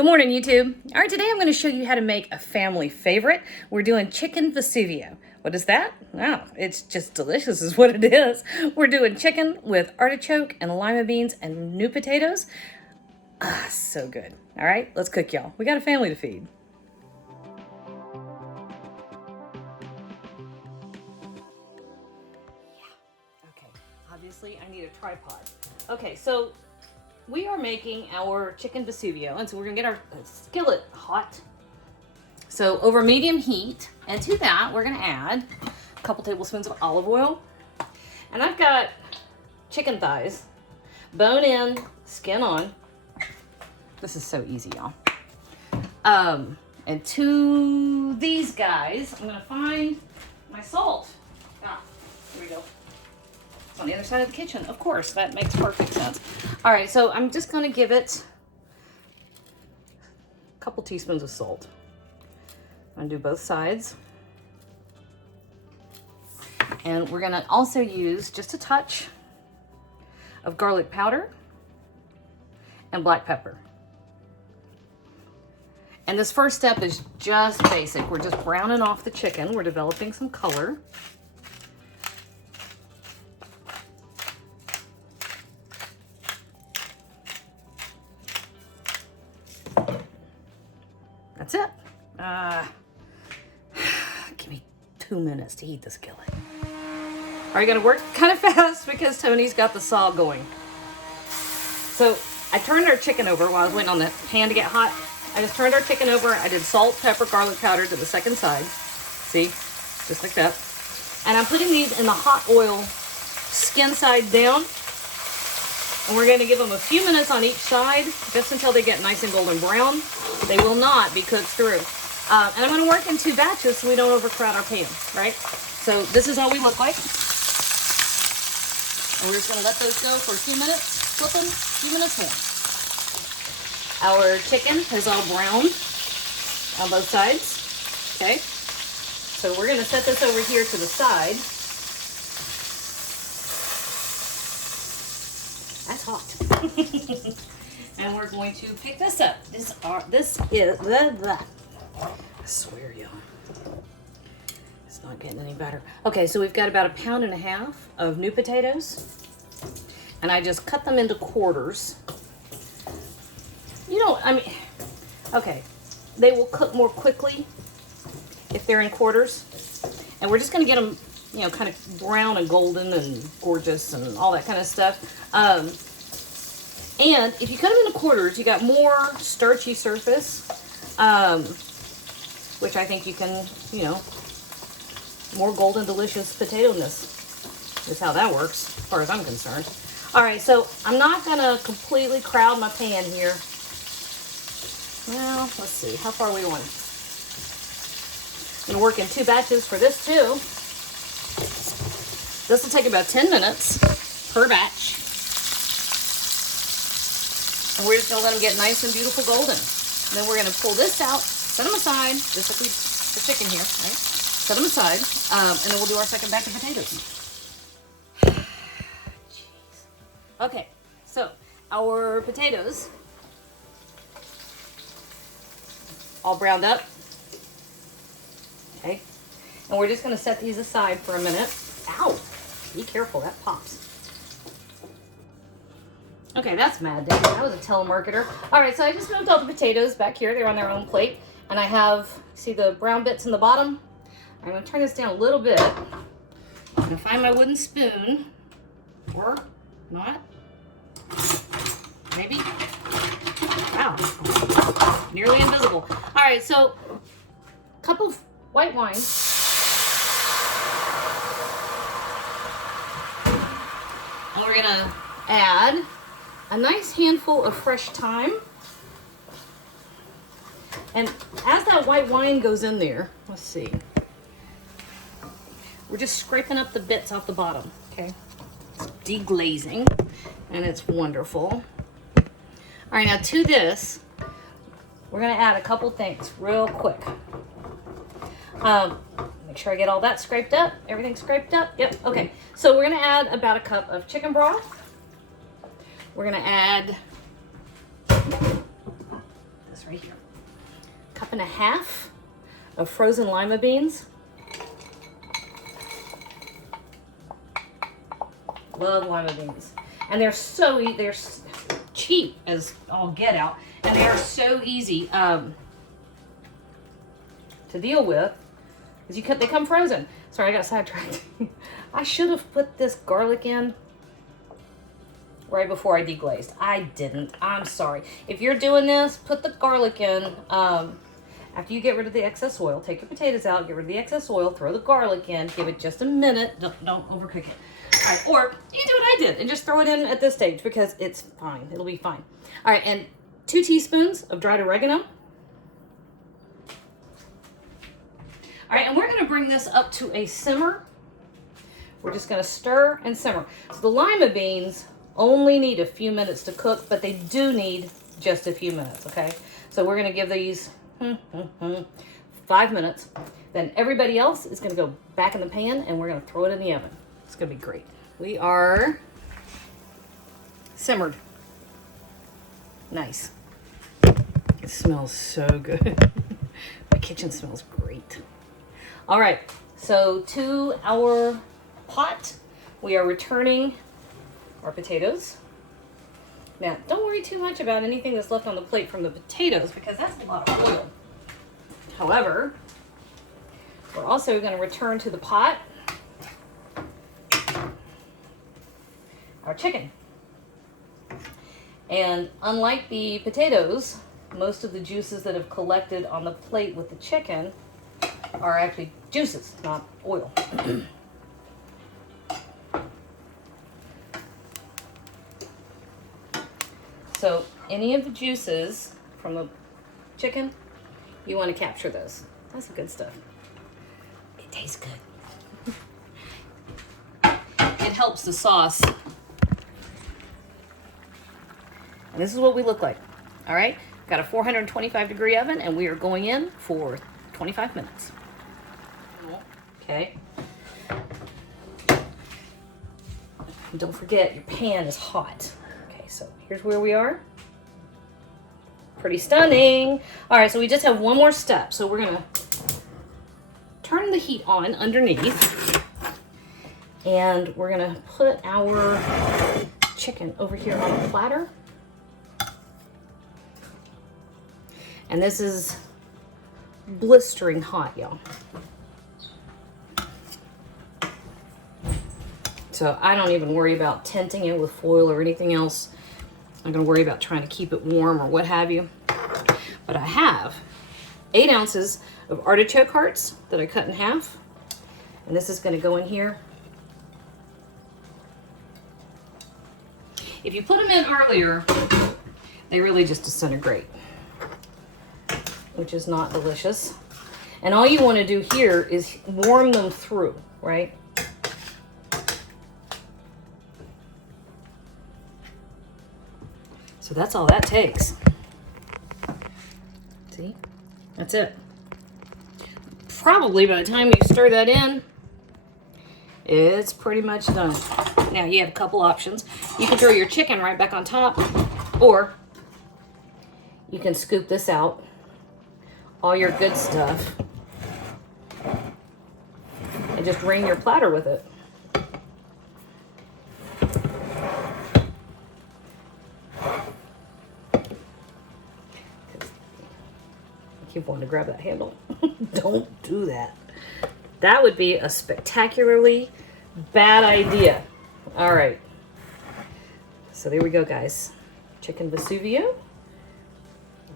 Good morning, YouTube. All right, today I'm going to show you how to make a family favorite. We're doing chicken Vesuvio. What is that? Wow, it's just delicious is what it is. We're doing chicken with artichoke and lima beans and new potatoes. Ah, so good. All right, let's cook, y'all. We got a family to feed. Okay, obviously I need a tripod. Okay, so we are making our chicken Vesuvio, and so we're gonna get our skillet hot. So over medium heat, and to that we're gonna add a couple tablespoons of olive oil. And I've got chicken thighs, bone in, skin on. This is so easy, y'all. And to these guys, I'm gonna find my salt. Ah, here we go. On the other side of the kitchen, of course, that makes perfect sense. All right, so I'm just gonna give it a couple teaspoons of salt. I'm gonna do both sides. And we're gonna also use just a touch of garlic powder and black pepper. And this first step is just basic. We're just browning off the chicken. We're developing some color. That's it. Give me 2 minutes to heat the skillet. Are you gonna work kind of fast because Tony's got the saw going? So I turned our chicken over while I was waiting on the pan to get hot. I just turned our chicken over. I did salt, pepper, garlic powder to the second side. See, just like that. And I'm putting these in the hot oil, skin side down. And we're gonna give them a few minutes on each side, just until they get nice and golden brown. They will not be cooked through. And I'm gonna work in 2 batches so we don't overcrowd our pan, right? So this is how we look like. And we're just gonna let those go for a few minutes, flip them, a few minutes more. Our chicken is all browned on both sides, okay? So we're gonna set this over here to the side. That's hot. And we're going to pick this up. This is I swear, y'all, it's not getting any better. Okay, so we've got about 1.5 pounds of new potatoes, and I just cut them into quarters. Okay, they will cook more quickly if they're in quarters, and we're just going to get them, kind of brown and golden and gorgeous and all that kind of stuff. And if you cut them into quarters, you got more starchy surface, which I think you can, more golden, delicious potato-ness is how that works, as far as I'm concerned. All right, so I'm not gonna completely crowd my pan here. Well, let's see, how far are we going? I'm gonna work in 2 batches for this too. This will take about 10 minutes per batch. And we're just gonna let them get nice and beautiful golden. And then we're gonna pull this out, set them aside, just like the chicken here, right? Set them aside, and then we'll do our second batch of potatoes. Jeez. Okay, so our potatoes, all browned up, okay? And we're just gonna set these aside for a minute. Ow, be careful, that pops. Okay, that's mad, Daddy. That was a telemarketer. All right, so I just moved all the potatoes back here. They're on their own plate. And I have, see the brown bits in the bottom? I'm gonna turn this down a little bit. I'm gonna find my wooden spoon, or not. Maybe. Wow, nearly invisible. All right, so a cup of white wine. And we're gonna add a nice handful of fresh thyme. And as that white wine goes in there, let's see. We're just scraping up the bits off the bottom, okay? It's deglazing, and it's wonderful. All right, now to this, we're gonna add a couple things real quick. Make sure I get all that scraped up. Everything scraped up? Yep, okay. So we're gonna add about a cup of chicken broth. We're gonna add this right here. 1.5 cups of frozen lima beans. Love lima beans. And they're they're cheap as all get out. And they are so easy to deal with. Because they come frozen. Sorry, I got sidetracked. I should have put this garlic in right before I deglazed. I didn't. I'm sorry. If you're doing this, put the garlic in after you get rid of the excess oil. Take your potatoes out, get rid of the excess oil, throw the garlic in, give it just a minute. Don't overcook it. All right, or you do what I did and just throw it in at this stage because it's fine. It'll be fine. All right, and 2 teaspoons of dried oregano. All right, and we're gonna bring this up to a simmer. We're just gonna stir and simmer. So the lima beans only need a few minutes to cook, but they do need just a few minutes, okay? So we're gonna give these 5 minutes. Then everybody else is gonna go back in the pan and we're gonna throw it in the oven. It's gonna be great. We are simmered. Nice. It smells so good. My kitchen smells great. All right, so to our pot, we are returning our potatoes. Now, don't worry too much about anything that's left on the plate from the potatoes because that's a lot of oil. However, we're also going to return to the pot our chicken. And unlike the potatoes, most of the juices that have collected on the plate with the chicken are actually juices, not oil. So any of the juices from the chicken, you want to capture those. That's the good stuff. It tastes good. It helps the sauce. And this is what we look like. All right, got a 425-degree oven and we are going in for 25 minutes. Okay. And don't forget your pan is hot. Okay, so here's where we are. Pretty stunning. All right, so we just have one more step. So we're gonna turn the heat on underneath and we're gonna put our chicken over here on a platter. And this is blistering hot, y'all. So I don't even worry about tinting it with foil or anything else. I'm gonna worry about trying to keep it warm or what have you. But I have 8 ounces of artichoke hearts that I cut in half. And this is gonna go in here. If you put them in earlier, they really just disintegrate, which is not delicious. And all you want to do here is warm them through, right? So that's all that takes. See? That's it. Probably by the time you stir that in, it's pretty much done. Now you have a couple options. You can throw your chicken right back on top, or you can scoop this out, all your good stuff, and just ring your platter with it. I keep wanting to grab that handle. Don't do that. That would be a spectacularly bad idea. All right. So there we go, guys. Chicken Vesuvio.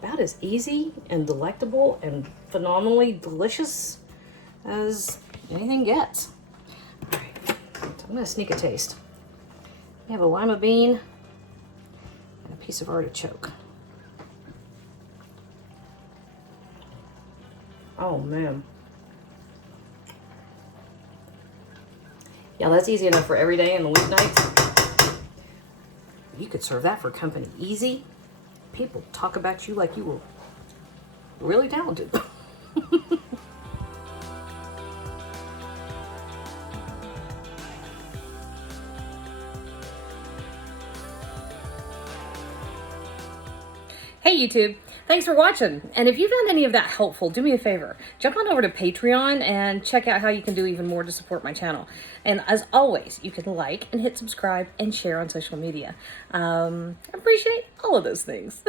About as easy and delectable and phenomenally delicious as anything gets. All right. So I'm going to sneak a taste. We have a lima bean and a piece of artichoke. Oh, man. Yeah, that's easy enough for every day and the weeknights. You could serve that for company easy. People talk about you like you were really talented. Hey YouTube, thanks for watching. And if you found any of that helpful, do me a favor. Jump on over to Patreon and check out how you can do even more to support my channel. And as always, you can like and hit subscribe and share on social media. I appreciate all of those things.